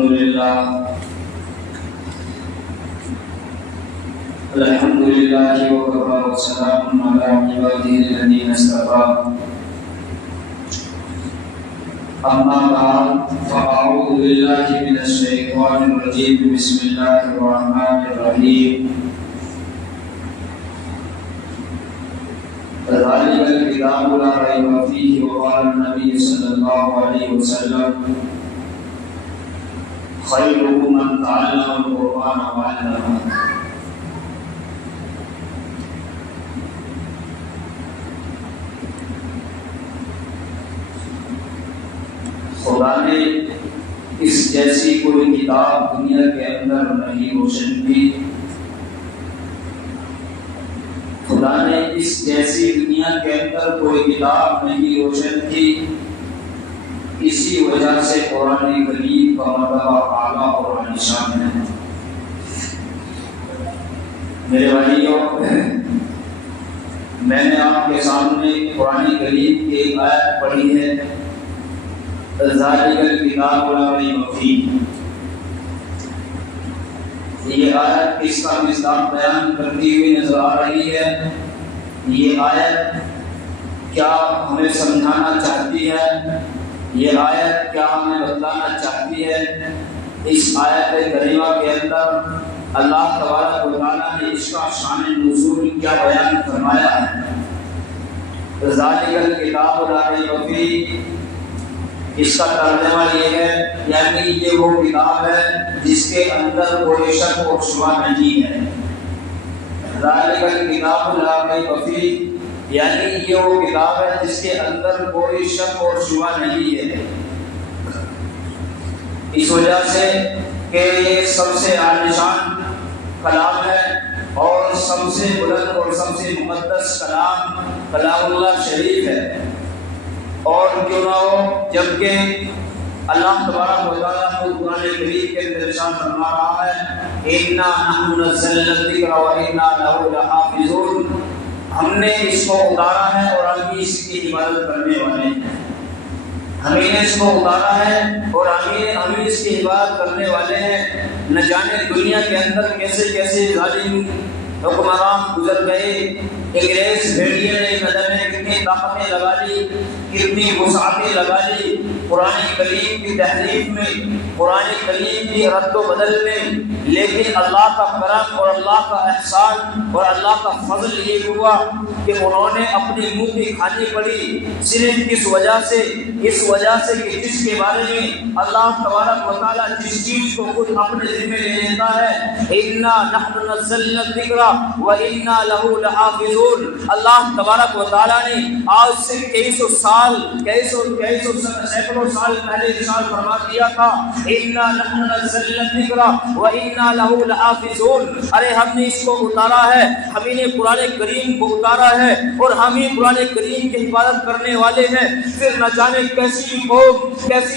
الحمد لله وكفى وسلام على عباده الذين اصطفى أما بعد فأعوذ بالله من الشيطان الرجيم بسم الله الرحمن الرحيم ذلك الكتاب لا ريب فيه وقال النبي صلى الله عليه وسلم خيركم من تعلم القرآن وعلمه. خدا نے اس جیسی کوئی کتاب دنیا کے اندر نہیں روشن کی. خدا نے اس جیسی دنیا کے اندر کوئی کتاب نہیں روشن کی. اسی وجہ سے قرآن کریم کا مرتبہ اعلیٰ اور عالیشان ہے. میرے بھائیوں، میں نے آپ کے سامنے قرآن کریم کی ایک آیت پڑھی ہے، ذالک الکتاب لا ریب فیہ. یہ آیت اس کا مصداق بیان کرتی ہوئی نظر آ رہی ہے. یہ آیت کیا ہمیں سمجھانا چاہتی ہے؟ یہ آیت کیا ہمیں بتلانا چاہتی ہے؟ اس آیت کریمہ کے اندر اللہ تبارک و تعالیٰ نے اس کا شان نزول کیا بیان فرمایا ہے. ذالک الکتاب لا ریب فیہ، اس کا ترجمہ یہ ہے یعنی یہ وہ کتاب ہے جس کے اندر کوئی شک اور شبہ نہیں ہے. ذالک الکتاب لا ریب فیہ یعنی یہ وہ کتاب ہے جس کے اندر کوئی شک اور شبہ نہیں ہے. اس وجہ سے کہ یہ سب سے عالیشان کلام ہے اور سب سے بلند اور سب سے مقدس کلام کلام اللہ شریف ہے. اور کیوں نہ ہو جبکہ اللہ تبارک و تعالیٰ کو قرآن کریم کے اندر ارشاد فرما رہا ہے اِنَّا نَحْنُ نَزَّلْنَا الذِّكْرَ وَإِنَّا لَهُ لَحَافِظُونَ. ہم نے اس کو اتارا ہے اور ہم بھی اس کی عبادت کرنے والے ہیں. ہمیں نے اس کو اتارا ہے اور ہم اس کی عبادت کرنے والے ہیں. نہ جانے دنیا کے اندر کیسے کیسے ظالم حکمران گزر گئے. انگریز بھیڑیے نے نہ جانے کتنی طاقتیں لگا لی، کتنی وسعتیں لگا لی قرآن کریم کی تحریف میں، قرآن کریم کی رد و بدل میں. لیکن اللہ کا کرم اور اللہ کا احسان اور اللہ کا فضل یہ ہوا کہ انہوں نے اپنی منہ کی کھانی پڑی صرف اس وجہ سے کہ جس کے بارے میں اللہ تبارک و تعالیٰ جس چیز کو خود اپنے ذمہ لے لیتا ہے اِنَّا نَحْنُ نَزَّلْنَا الذِّكْرَ وَإِنَّا لَهُ لَحَافِظُونَ. اللہ تبارک و تعالیٰ نے آج سے سینکڑوں سال پہلے ارشاد فرما دیا تھا اِنَّا نَحْنُ نَزَّلْنَا الذِّكْرَ وَإِنَّا لَهُ لَحَافِظُونَ. ارے ہم نے اس کو اتارا ہے، ہم نے قرآن کریم کو اتارا ہے اور ہم ہی قرآن کریم کی حفاظت کرنے والے ہیں. پھر نہ جانے کیسی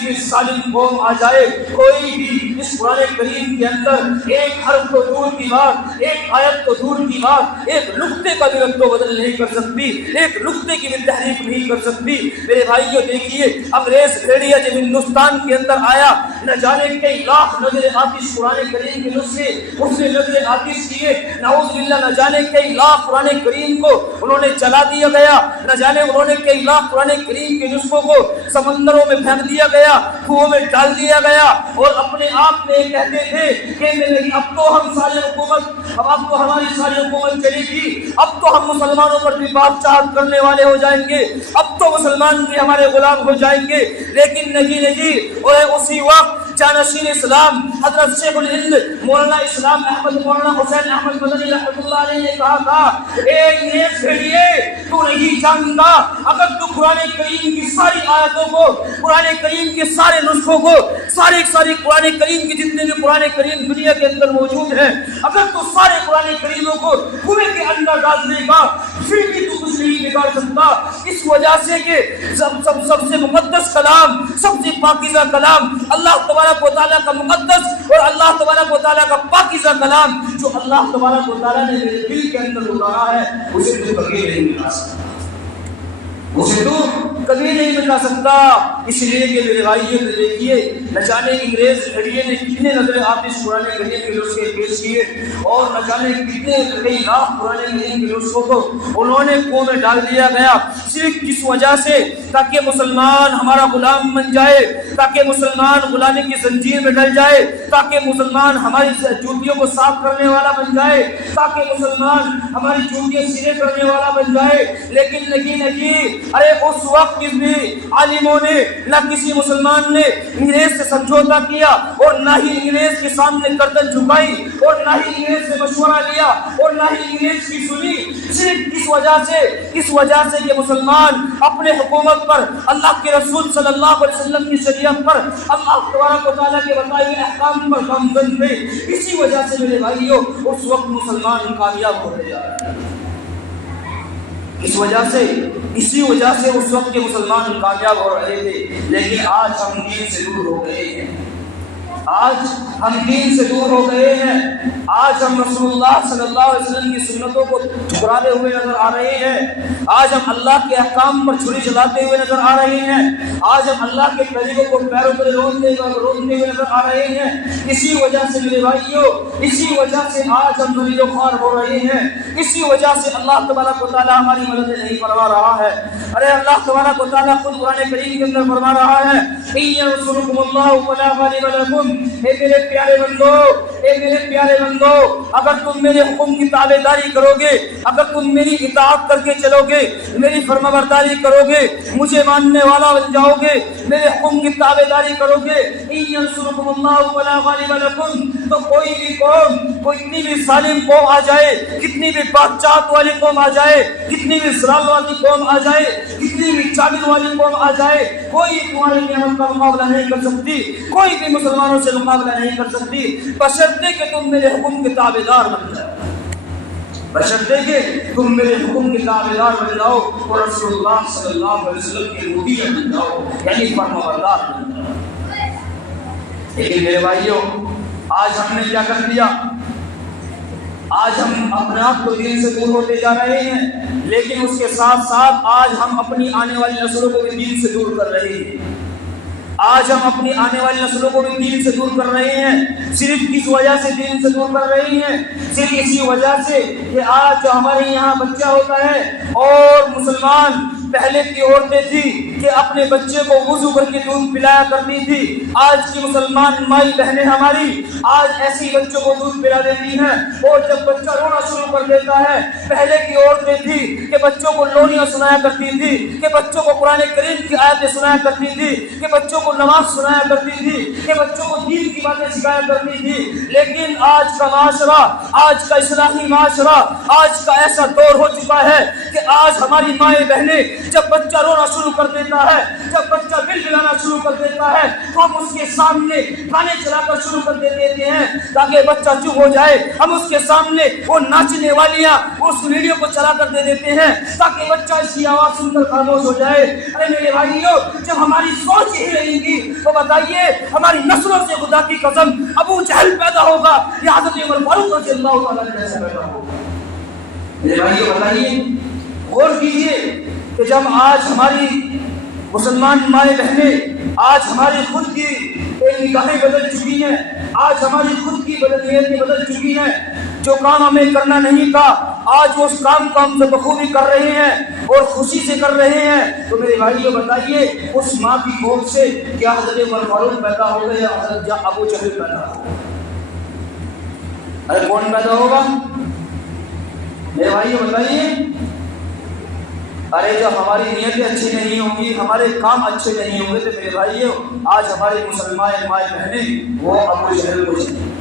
بھی ظالم قوم آ جائے، کوئی بھی اس قرآن کریم کے اندر ایک حرف کو دور کی بات، ایک آیت کو دور کی بات، ایک نقطے کا بھی رد و بدل نہیں کر سکتی، ایک نقطے کی بھی تحریف نہیں کر سکتی. میرے بھائیو دیکھیے، انگریز بھیڑیا جب ہندوستان کے اندر آیا، نہ جانے کئی لاکھ نظر آتش قرآن کریم کے نسخے اس نے نظر آتش کیے، نعوذ باللہ نہ جانے کئی لاکھ قرآن کریم کو انہوں نے جلا دیا گیا، نہ جانے انہوں نے کئی لاکھ قرآن کریم کے نسخوں کو سمندروں میں پھینک دیا گیا، کنووں میں ڈال دیا گیا اور اپنے آپ میں کہتے تھے کہ اب تو ہماری ساری حکومت چلے گی، اب تو ہم مسلمانوں پر بھی بادشاہت کرنے والے ہو جائیں گے، اب تو مسلمان بھی ہمارے غلام ہو جائیں گے. لیکن نہیں، اور اسی وقت جانشین اسلام حضرت شیخ الہند مولانا اسلام احمد مولانا حسین احمد مدنی رحمۃ اللہ علیہ نے کہا تھا اے انگریز بھیڑیے، تو نہیں جانتا اگر تو قرآن کریم کی ساری آیتوں کو، قرآن کریم کے سارے نسخوں کو، ساری قرآن کریم کی جتنے بھی قرآن کریم دنیا کے اندر موجود ہیں، اگر تو سارے قرآن کریموں کو کنویں کے اندر ڈال دے گا پھر بھی تو کچھ نہیں بگاڑ سکتا. اس وجہ سے کہ سب سے مقدس کلام، سب سے پاکیزہ کلام اللہ تبارک و تعالیٰ کا مقدس اور اللہ تبارک و تعالیٰ کا پاکیزہ کلام جو اللہ تبارک و تعالیٰ نے میرے دل کے اندر اتارا ہے، اسے تو کبھی نہیں ملا سکتا، اسے تو کبھی نہیں مٹا سکتا، اس لیے کہ میرے بھائیوں دیکھیے نہ جانے انگریز گھڑیے نے کتنے نظر آتش پرانے گھڑیے کے نسخے پیش کیے، اور نہ جانے کتنے کئی لاکھ پرانے گھڑیے کے نسخوں کو انہوں نے کنویں میں ڈال دیا گیا، صرف کس وجہ سے؟ تاکہ مسلمان ہمارا غلام بن جائے، تاکہ مسلمان غلامی کی زنجیر میں ڈل جائے، تاکہ مسلمان ہماری جوتیوں کو صاف کرنے والا بن جائے، تاکہ مسلمان ہماری جوتیاں سیدھے کرنے والا بن جائے۔ لیکن نہیں، ارے اس وقت بھی عالموں نے نہ کسی مسلمان نے انگریز سے سمجھوتا کیا، اور نہ ہی انگریز کے سامنے گردن جھکائی، اور نہ ہی انگریز سے مشورہ لیا، اور نہ ہی انگریز کی سنی، صرف اس وجہ سے کہ مسلمان اپنے حکومت پر، اللہ کے رسول صلی اللہ علیہ وسلم کی شریعت پر، اللہ تبارک و تعالیٰ کے بتائے ہوئے احکام پر گامزن تھے۔ اسی وجہ سے میرے بھائیوں اس وقت مسلمان کامیاب ہوتے جا رہے ہیں، اسی وجہ سے اس وقت کے مسلمان کامیاب ہو رہے تھے۔ لیکن آج ہم دین سے دور ہو گئے ہیں، آج ہم دین سے دور ہو گئے ہیں، آج ہم رسول اللہ صلی اللہ علیہ وسلم کی سنتوں کو ٹھکراتے ہوئے نظر آ رہے ہیں، آج ہم اللہ کے احکام پر چھری چلاتے ہوئے نظر آ رہے ہیں، آج ہم اللہ کے طریقوں کو پیروں پر روکتے ہوئے نظر آ رہے ہیں۔ اسی وجہ سے میرے بھائیوں، اسی وجہ سے آج ہم ذلیل و خوار ہو رہے ہیں، اسی وجہ سے اللہ تبارک و تعالیٰ ہماری مدد نہیں فرما رہا ہے۔ ارے اللہ تبارک و تعالیٰ خود قرآن کریم کے اندر فرما رہا ہے، إِن يَنصُرْكُمُ اللَّهُ فَلَا غَالِبَ لَكُمْ، اے میرے پیارے بندو، اگر تم میرے حکم کی تابع داری کرو گے، اگر تم میری اطاعت کر کے چلو گے، میری فرما برداری کرو گے، مجھے ماننے والا بن جاؤ گے، میرے حکم کی تابع داری کرو گے، إِن يَنصُرْكُمُ اللَّهُ فَلَا غَالِبَ لَكُمْ، تو کوئی بھی قوم، کتنی بھی ظالم قوم آ جائے، کتنی بھی بادشاہت والی قوم آ جائے، کتنی بھی اسرار والی قوم آ جائے، کتنی بھی چادر والی قوم آ جائے، کوئی تمہارے نعمت کا مقابلہ نہیں کر سکتی، کوئی بھی مسلمانوں سے مقابلہ نہیں کر سکتی، بشرطے کہ تم میرے حکم کے تابع دار بن جاؤ، بشرطے کہ تم میرے حکم کے تابع دار بن جاؤ اور رسول اللہ صلی اللہ علیہ وسلم کی مطیع بن جاؤ، یعنی فرما بردار بن جاؤ۔ لیکن میرے بھائیوں آج ہم نے کیا کر دیا؟ آج ہم اپنے آپ کو دین سے دور ہوتے جا رہے ہیں، لیکن اس کے ساتھ ساتھ آج ہم اپنی آنے والی نسلوں کو بھی دین سے دور کر رہے ہیں، آج ہم اپنی آنے والی نسلوں کو بھی دین سے دور کر رہے ہیں۔ صرف کس وجہ سے دین سے دور کر رہے ہیں؟ صرف اسی وجہ سے کہ آج جو ہمارے یہاں بچہ ہوتا ہے، اور مسلمان پہلے کی عورتیں تھی کہ اپنے بچے کو وضو کر کے دودھ پلایا کرتی تھی، آج کی مسلمان مائی بہنیں ہماری آج ایسی بچوں کو دودھ پلا دیتی ہیں، اور جب بچہ رونا شروع کر دیتا ہے، پہلے کی عورتیں تھی کہ بچوں کو لونیاں سنایا کرتی تھی، کہ بچوں کو قرآن کریم کی آیتیں سنایا کرتی تھی، کہ بچوں کو نماز سنایا کرتی تھی، کہ بچوں کو دین کی باتیں سکھایا کرتی تھی۔ لیکن آج کا معاشرہ، آج کا اصلاحی معاشرہ، آج کا ایسا دور ہو چکا ہے کہ آج ہماری مائیں بہنیں جب بچہ رونا شروع کر دیتا ہے، جب بچہ بل بلانا شروع کر دیتا ہے، تو ہم اس کے سامنے گانے چلا کر شروع کر دیتے ہیں تاکہ بچہ چپ ہو جائے۔ ہم اس کے سامنے وہ ناچنے والیاں اس ویڈیو کو چلا کر دے دیتے ہیں تاکہ بچہ اس کی آواز سن کر خاموش ہو جائے۔ ارے میرے بھائیوں، جب ہماری سوچ یہی رہے گی تو بتائیے ہماری نسلوں سے خدا کی قسم ابو جہل پیدا ہوگا یا حضرت عمر فاروق رضی اللہ تعالیٰ عنہ سے پیدا ہوگا؟ میرے بھائیوں بتائیے، غور کیجیے کہ جب آج ہماری مسلمان مائیں بہنیں، آج ہماری خود کی نگاہیں بدل چکی ہیں، آج ہماری خود کی نیتیں بدل چکی ہیں، جو کام ہمیں کرنا نہیں تھا آج وہ اس کام کو ہم سے بخوبی کر رہے ہیں اور خوشی سے کر رہے ہیں، تو میرے بھائیوں بتائیے اس ماں کی کوکھ سے کیا حضرت عمر فاروق پیدا ہو گئے یا حضرت ابو جہل پیدا ہو گئے؟ ارے کون پیدا ہوگا میرے بھائیوں بتائیے؟ ارے جب ہماری نیتیں اچھی نہیں ہوں گی، ہمارے کام اچھے نہیں ہوں گے، تو میرے بھائیوں آج ہماری مسلمان مائیں بہنیں وہ ابو جہل کو چاہیے۔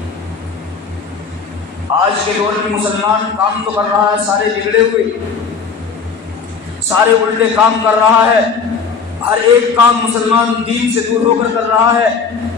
آج کے دور میں مسلمان کام تو کر رہا ہے سارے بگڑے ہوئے، سارے الٹے کام کر رہا ہے، ہر ایک کام مسلمان دین سے دور ہو کر رہا ہے،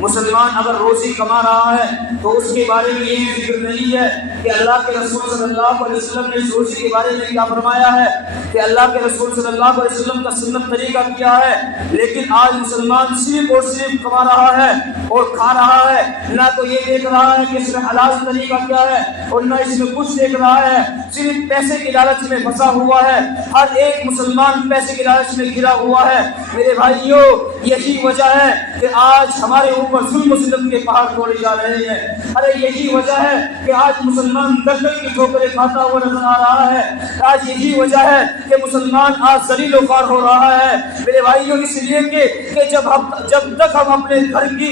مسلمان اگر روزی کما رہا ہے تو اس کے بارے میں یہ فکر نہیں ہے کہ اللہ کے رسول صلی اللہ علیہ وسلم نے اس روزی کے بارے میں کیا فرمایا ہے، کہ اللہ کے رسول صلی اللہ علیہ وسلم کا سنت طریقہ کیا ہے. لیکن آج مسلمان صرف اور صرف کما رہا ہے اور کھا رہا ہے، نہ تو یہ دیکھ رہا ہے کہ اس میں حلال طریقہ کیا ہے اور نہ اس میں کچھ دیکھ رہا ہے، صرف پیسے کی لالچ میں پھنسا ہوا ہے. ہر ایک مسلمان پیسے کی لالچ میں گرا ہوا ہے. میرے بھائیوں، یہی وجہ ہے کہ آج ہمارے اوپر ظلم و ستم کے پہاڑ توڑے جا رہے ہیں. ارے یہی وجہ ہے کہ آج مسلمان دردر کی ٹھوکریں کھاتا ہوا نظر آ رہا ہے. آج یہی وجہ ہے کہ مسلمان آج ذلیل و خوار ہو رہا ہے. میرے بھائیوں، اس لیے کہ جب تک ہم اپنے گھر کی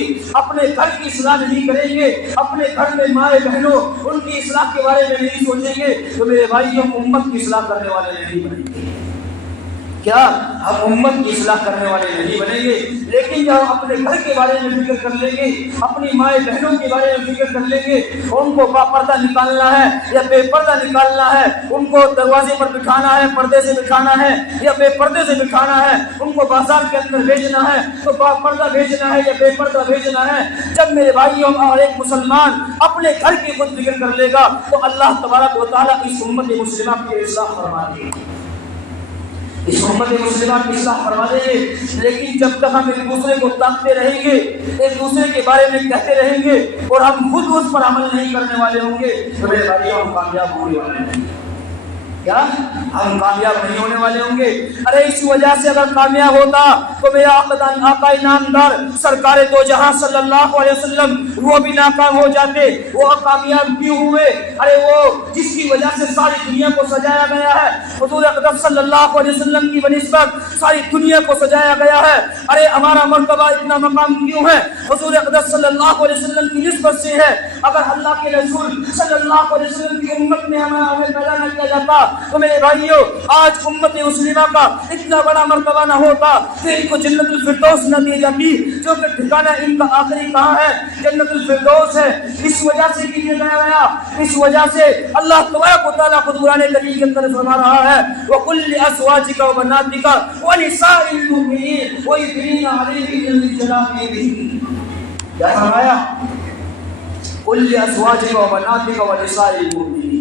اصلاح نہیں کریں گے، اپنے گھر میں مائیں بہنوں ان کی اصلاح کے بارے میں نہیں سوچیں گے، تو میرے بھائیوں امت کی اصلاح کرنے والے نہیں بنیں گے. کیا ہم امت کی اصلاح کرنے والے نہیں بنیں گے؟ لیکن جب ہم اپنے گھر کے بارے میں فکر کر لیں گے، اپنی مائیں بہنوں کے بارے میں فکر کر لیں گے، ان کو پردہ نکالنا ہے یا بے پردہ نکالنا ہے، ان کو دروازے پر بٹھانا ہے، پردے سے بٹھانا ہے یا بے پردے سے بٹھانا ہے، ان کو بازار کے اندر بھیجنا ہے تو پردہ بھیجنا ہے یا بے پردہ بھیجنا ہے. جب میرے بھائیوں اور ایک مسلمان اپنے گھر کی خود فکر کر لے گا تو اللہ تبارک و تعالیٰ اس امت مسلمہ کی اصلاح فرما دے گا، اس امت مسلمہ کی اصلاح فرما دیں گے. لیکن جب تک ہم ایک دوسرے کو تاکتے رہیں گے، ایک دوسرے کے بارے میں کہتے رہیں گے اور ہم خود اس پر عمل نہیں کرنے والے ہوں گے تو میرے بھائیوں ہم کامیاب ہونے والے نہیں. کیا ہم کامیاب نہیں ہونے والے ہوں گے؟ ارے اس وجہ سے اگر کامیاب ہوتا تو میرا آقا نامدار سرکار دو جہاں صلی اللہ علیہ وسلم وہ بھی ناکام ہو جاتے. وہ کامیاب کیوں ہوئے؟ ارے وہ جس کی وجہ سے ساری دنیا کو سجایا گیا ہے، حضور اقدس صلی اللہ علیہ وسلم کی بنسبت ساری دنیا کو سجایا گیا ہے. ارے ہمارا مرتبہ اتنا مقام کیوں ہے؟ حضور اقدس صلی اللہ علیہ وسلم کی نسبت سے ہے. اگر اللہ کے رسول صلی اللہ علیہ وسلم کی امت میں ہمیں پیدا نہ کیا جاتا تو میرے بھائیوں آج امت مسلمہ کا اتنا بڑا مرتبہ نہ ہوتا کہ ان کو جنت الفردوس نہ دی جاتی، جو کہ ٹھکانہ ان کا آخری کہاں ہے؟ جنت الفردوس ہے. اس وجہ سے کیا گیا، اس وجہ سے اللہ تبارک و تعالیٰ خود قرآن کریم کے اندر فرما رہا ہے وَقُلْ لِأَزْوَاجِكَ وَبَنَاتِكَ وَنِسَاءِ الْمُؤْمِنِينَ وَيُدْنِينَ عَلَيْهِنَّ مِن جَلَابِيبِهِنَّ. کیا فرمایا؟ قُلْ لِأَزْوَاجِكَ وَبَنَاتِكَ وَنِسَاءِ الْمُؤْمِنِينَ.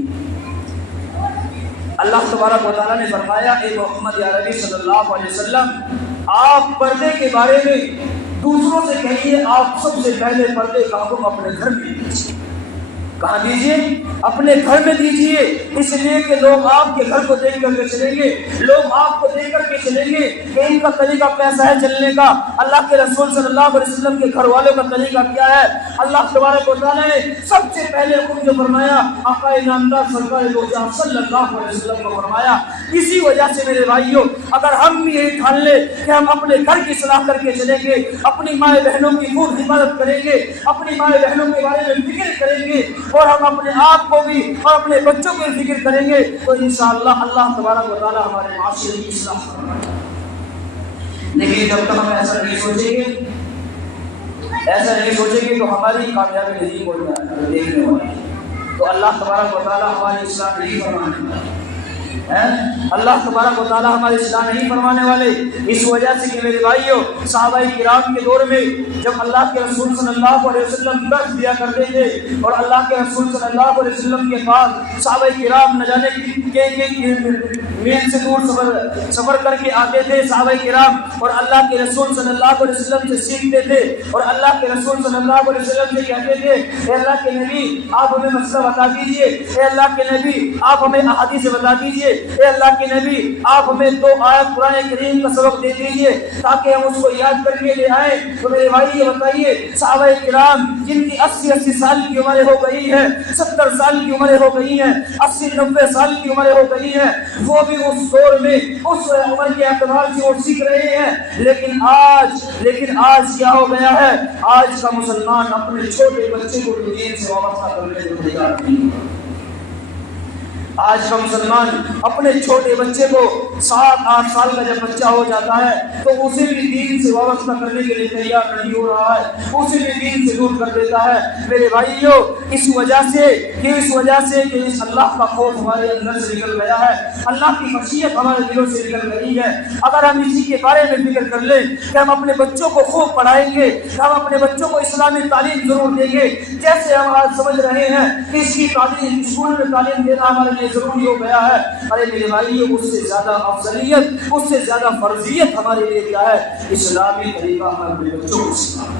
اللہ تبارک و تعالیٰ نے فرمایا اے محمد عربی صلی اللہ علیہ وسلم، آپ پردے کے بارے میں دوسروں سے کہیے آپ سب سے پہلے پردے کا حکم اپنے گھر میں دیجیے. کہاں دیجیے؟ اپنے گھر میں دیجیے. اس لیے کہ لوگ آپ کے گھر کو دیکھ کر کے چلیں گے، لوگ آپ کو دیکھ کر کے چلیں گے کہ ان کا طریقہ کیسا ہے چلنے کا. اللہ کے رسول صلی اللہ علیہ وسلم کے گھر والوں کا طریقہ کیا ہے؟ اللہ تبارک و تعالیٰ نے سب سے پہلے حکم جو فرمایا آقا نامدار سرکار دو جہاں صلی اللہ علیہ وسلم کو فرمایا. اسی وجہ سے میرے بھائیوں اگر ہم بھی یہی ٹھان لیں کہ ہم اپنے گھر کی اصلاح کر کے چلیں گے، اپنی مائیں بہنوں کی خوب حفاظت کریں گے، اپنی مائیں بہنوں کے بارے میں فکر کریں گے اور ہم اپنے آپ کو بھی اور اپنے بچوں کو بھی فکر کریں گے تو انشاءاللہ اللہ تبارک و تعالیٰ ہمارے معاشرے کی اصلاح فرمائے گا. لیکن جب تک ہم ایسا نہیں سوچیں گے تو ہماری کامیابی نہیں ہو جائے دیکھنے والے. تو اللہ تبارک و تعالیٰ ہماری اصلاح نہیں فرمانے والے، اللہ تبارک و تعالیٰ ہماری اصلاح نہیں فرمانے والے. اس وجہ سے کہ میرے بھائیوں صحابہ کرام کے دور میں جب اللہ کے رسول صلی اللہ علیہ وسلم درس دیا کرتے تھے اور اللہ کے رسول صلی اللہ علیہ وسلم کے پاس صحابہ کرام نہ جانے میل سے دور سفر کر کے آتے تھے صحابہ کرام اور اللہ کے رسول صلی اللہ علیہ وسلم سے سیکھتے تھے اور اللہ کے رسول صلی اللہ علیہ وسلم سے کہتے تھے اے اللہ کے نبی آپ ہمیں مسئلہ بتا دیجئے، اے اللہ کے نبی آپ ہمیں احادیث بتا دیجئے، اے اللہ کے نبی آپ ہمیں 2 آیت قرآن کریم کا سبق دے دیجئے تاکہ ہم اس کو یاد کر کے لے آئیں. تو میرے بھائی یہ بتائیے صحابہ کرام جن کی 80 سال کی عمریں ہو گئی ہیں، 70 سال کی عمریں ہو گئی ہیں، 80-90 سال کی عمریں ہو گئی ہیں، وہ بھی اس دور میں اس عمر کے اعتبار سے وہ سیکھ رہے ہیں. لیکن آج کیا ہو گیا ہے؟ آج کا مسلمان اپنے چھوٹے بچے کو دین سے وابستہ کرنے کو تیار نہیں. آج کا مسلمان اپنے چھوٹے بچے کو 7-8 سال کا جب بچہ ہو جاتا ہے تو اسے بھی دین سے وابستہ کرنے کے لیے تیار نہیں ہو رہا ہے، اسے بھی دین سے دور کر دیتا ہے۔ میرے بھائیوں، اس وجہ سے کہ اس اللہ کا خوف ہمارے اندر سے نکل گیا ہے، اللہ کی خشیت ہمارے دلوں سے نکل گئی ہے۔ اگر ہم اسی کے بارے میں فکر کر لیں کہ ہم اپنے بچوں کو خوب پڑھائیں گے، ہم اپنے بچوں کو اسلامی تعلیم ضرور دیں گے، جیسے ہم آج سمجھ رہے ہیں کہ اس کی تعلیم اسکول میں تعلیم دینا ہمارے لیے ضروری ہو گیا ہے، ارے میرے بھائیوں، اس سے زیادہ افضلیت، اس سے زیادہ فرضیت ہمارے لیے کیا ہے؟ اسلامی طریقہ ہمارے بچوں کو سکھانا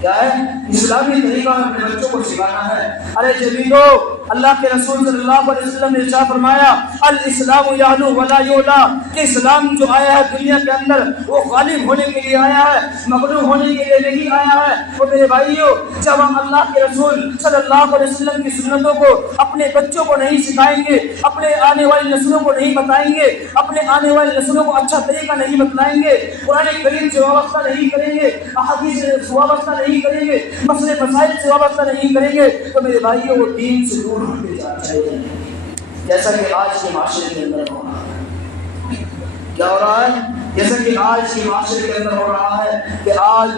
کیا ہے؟ اسلامی طریقہ اپنے بچوں کو سکھانا ہے۔ ارے جبیلو، اللہ کے رسول صلی اللہ علیہ وسلم نے ارشاد فرمایا الاسلام یعلو ولا یعلا، کہ اسلام جو آیا ہے دنیا کے اندر وہ غالب ہونے کے لیے آیا ہے، مغلوب ہونے کے لیے نہیں آیا ہے۔ تو میرے بھائیوں، جب ہم اللہ کے رسول صلی اللہ علیہ وسلم کی سنتوں کو اپنے بچوں کو نہیں سکھائیں گے، اپنے آنے والی نسلوں کو نہیں بتائیں گے، اپنے آنے والی نسلوں کو اچھا طریقہ نہیں بتلائیں گے، قرآن کریم سے وابستہ نہیں کریں گے، احادیث سے وابستہ نہیں کریں گے، مسئلے مسائل سے وابستہ نہیں کریں گے، تو میرے بھائیوں وہ دین سے دور ہوتے جانا چاہیے، جیسا کہ آج کے معاشرے کے اندر ہو رہا ہے۔ کیا ہو رہا ہے؟ جیسا کہ آج کے معاشرے کے اندر ہو رہا ہے کہ آج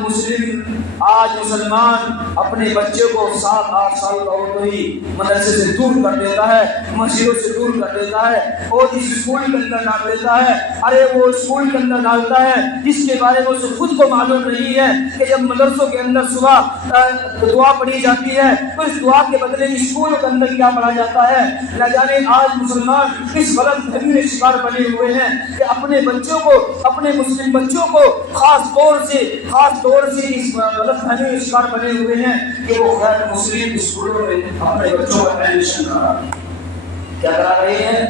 مسلمان اپنے بچے کو 7-8 سال کا ہوتے ہی مدرسے سے دور کر دیتا ہے، مسجدوں سے دور کر دیتا ہے، اور اس اسکول کے اندر ڈال دیتا ہے۔ ارے وہ اسکول کے اندر ڈالتا ہے جس کے بارے میں اسے خود کو معلوم نہیں ہے کہ جب مدرسوں کے اندر صبح دعا پڑھی جاتی ہے تو اس دعا کے بدلے اسکول کے اندر کیا پڑھا جاتا ہے۔ نہ جانے آج مسلمان اس غلط فہمی میں شکار بنے ہوئے ہیں کہ اپنے بچوں کو، اپنے مسلم بچوں کو خاص طور سے اس غلط فہمی میں شکار بنے ہوئے ہیں کہ وہ غیر مسلم اسکولوں میں اپنے بچوں کا ایڈمیشن کرا رہے ہیں۔ کیا کرا رہے ہیں؟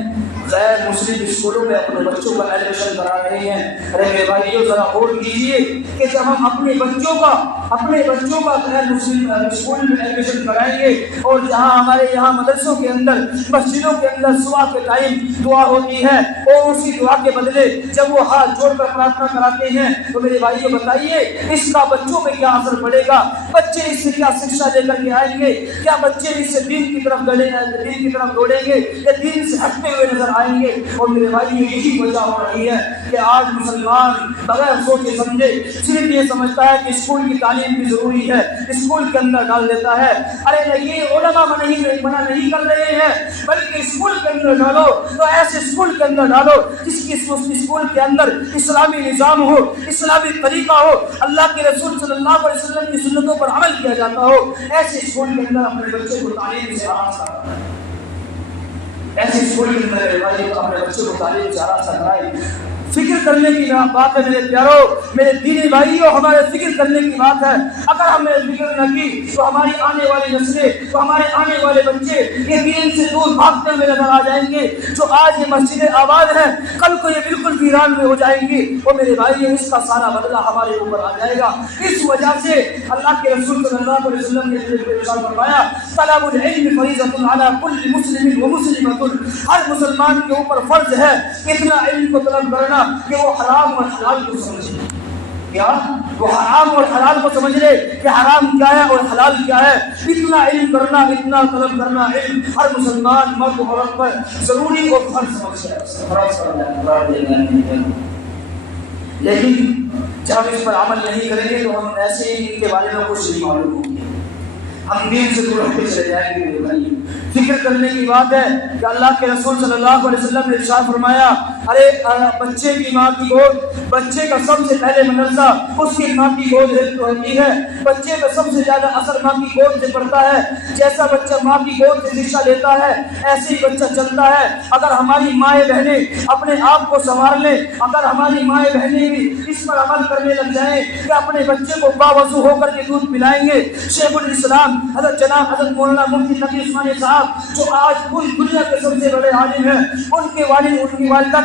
غیر مسلم اسکولوں میں اپنے بچوں کا ایڈمیشن کرا رہے ہیں۔ ارے میرے بھائیوں، ذرا غور کیجیے کہ جب ہم اپنے بچوں کا غیر مسلم اسکول میں ایڈمیشن کرائیں گے، اور جہاں ہمارے یہاں مدرسوں کے اندر، مسجدوں کے اندر صبح کے ٹائم دعا ہوتی ہے، اور اسی دعا کے بدلے جب وہ ہاتھ جوڑ کر پرارتھنا کراتے ہیں، تو میرے بھائیوں بتائیے اس کا بچوں پہ کیا اثر پڑے گا؟ بچے اس سے کیا شکشا لے کر کے آئیں گے؟ کیا بچے اس سے دین کی طرف دوڑیں گے یا دین سے ہٹتے ہوئے نظر آئیں گے؟ اور میرے بھائی یہی وجہ ہو رہی ہے کہ آج مسلمان بغیر سوچے سمجھے صرف یہ سمجھتا ہے کہ اسکول کی تعلیم بھی ضروری ہے، اسکول کے اندر ڈال دیتا ہے۔ ارے یہ علماء منع نہیں کر رہے ہیں، بلکہ اسکول کے اندر ڈالو تو ایسے اسکول کے اندر ڈالو جس کی اسکول کے اندر اسلامی نظام ہو، اسلامی طریقہ ہو، اللہ کے رسول صلی اللہ علیہ وسلم کی سنتوں پر عمل کیا جاتا ہو۔ ایسے اسکول کے اندر اپنے بچے کو تعلیم سے آراستہ کرائیں، ایسے اسکول کے اندر اپنے بچوں کو تعلیم سے آراستہ کرائیں۔ فکر کرنے کی بات ہے میرے پیارو، میرے دینی بھائیوں، ہمارے فکر کرنے کی بات ہے۔ اگر ہم نے فکر نہ کی تو ہماری آنے والی نسلیں، تو ہمارے آنے والے بچے یہ دین سے دور بھاگتے ہوئے نظر آ جائیں گے۔ جو آج یہ مسجدیں آباد ہیں، کل کو یہ بالکل ویران میں ہو جائیں گی، اور میرے بھائی اس کا سارا بدلہ ہمارے اوپر آ جائے گا۔ اس وجہ سے اللہ کے رسول صلی اللہ علیہ وسلم نے ارشاد فرمایا طلب العلم فریضۃ علی کل مسلم ومسلمۃ، ہر مسلمان کے اوپر فرض ہے اتنا علم کو طلب کرنا کہ وہ حرام اور حلال کو سمجھے۔ کیا وہ حرام اور حلال کو سمجھ لے کہ حرام کیا ہے اور حلال کیا ہے۔ اتنا علم کرنا، اتنا طلب کرنا، علم ہر مسلمان مرد و عورت پر ضروری اور فرض سمجھتا ہے۔ لیکن جب ہم اس پر عمل نہیں کریں گے تو ہم ایسے ہی ان کے بارے میں کچھ نہیں معلوم ہوں گے، ہم دین سے دور ہوتے چلے جائیں گے۔ فکر کرنے کی بات ہے کہ اللہ کے رسول صلی اللہ علیہ وسلم نے ارشاد فرمایا ارے بچے کی ماں کی گود، بچے کا سب سے پہلے مدرسہ اس کی ماں کی گود ہوتی ہے۔ بچے کا سب سے زیادہ اثر ماں کی گود سے پڑتا ہے۔ جیسا بچہ ماں کی گود سے شکشا لیتا ہے ایسے ہی بچہ چلتا ہے۔ اگر ہماری مائیں بہنیں اپنے آپ کو سنوار لیں، اگر ہماری مائیں بہنیں بھی اس پر عمل کرنے لگ جائیں کہ اپنے بچے کو باوضو ہو کر کے دودھ پلائیں گے، شیخ الاسلام جناب حضرت مولانا مفتی تقی عثمانی صاحب جو آج پوری دنیا کے سب سے بڑے عالم ہیں، ان کے والد ان کی والدہ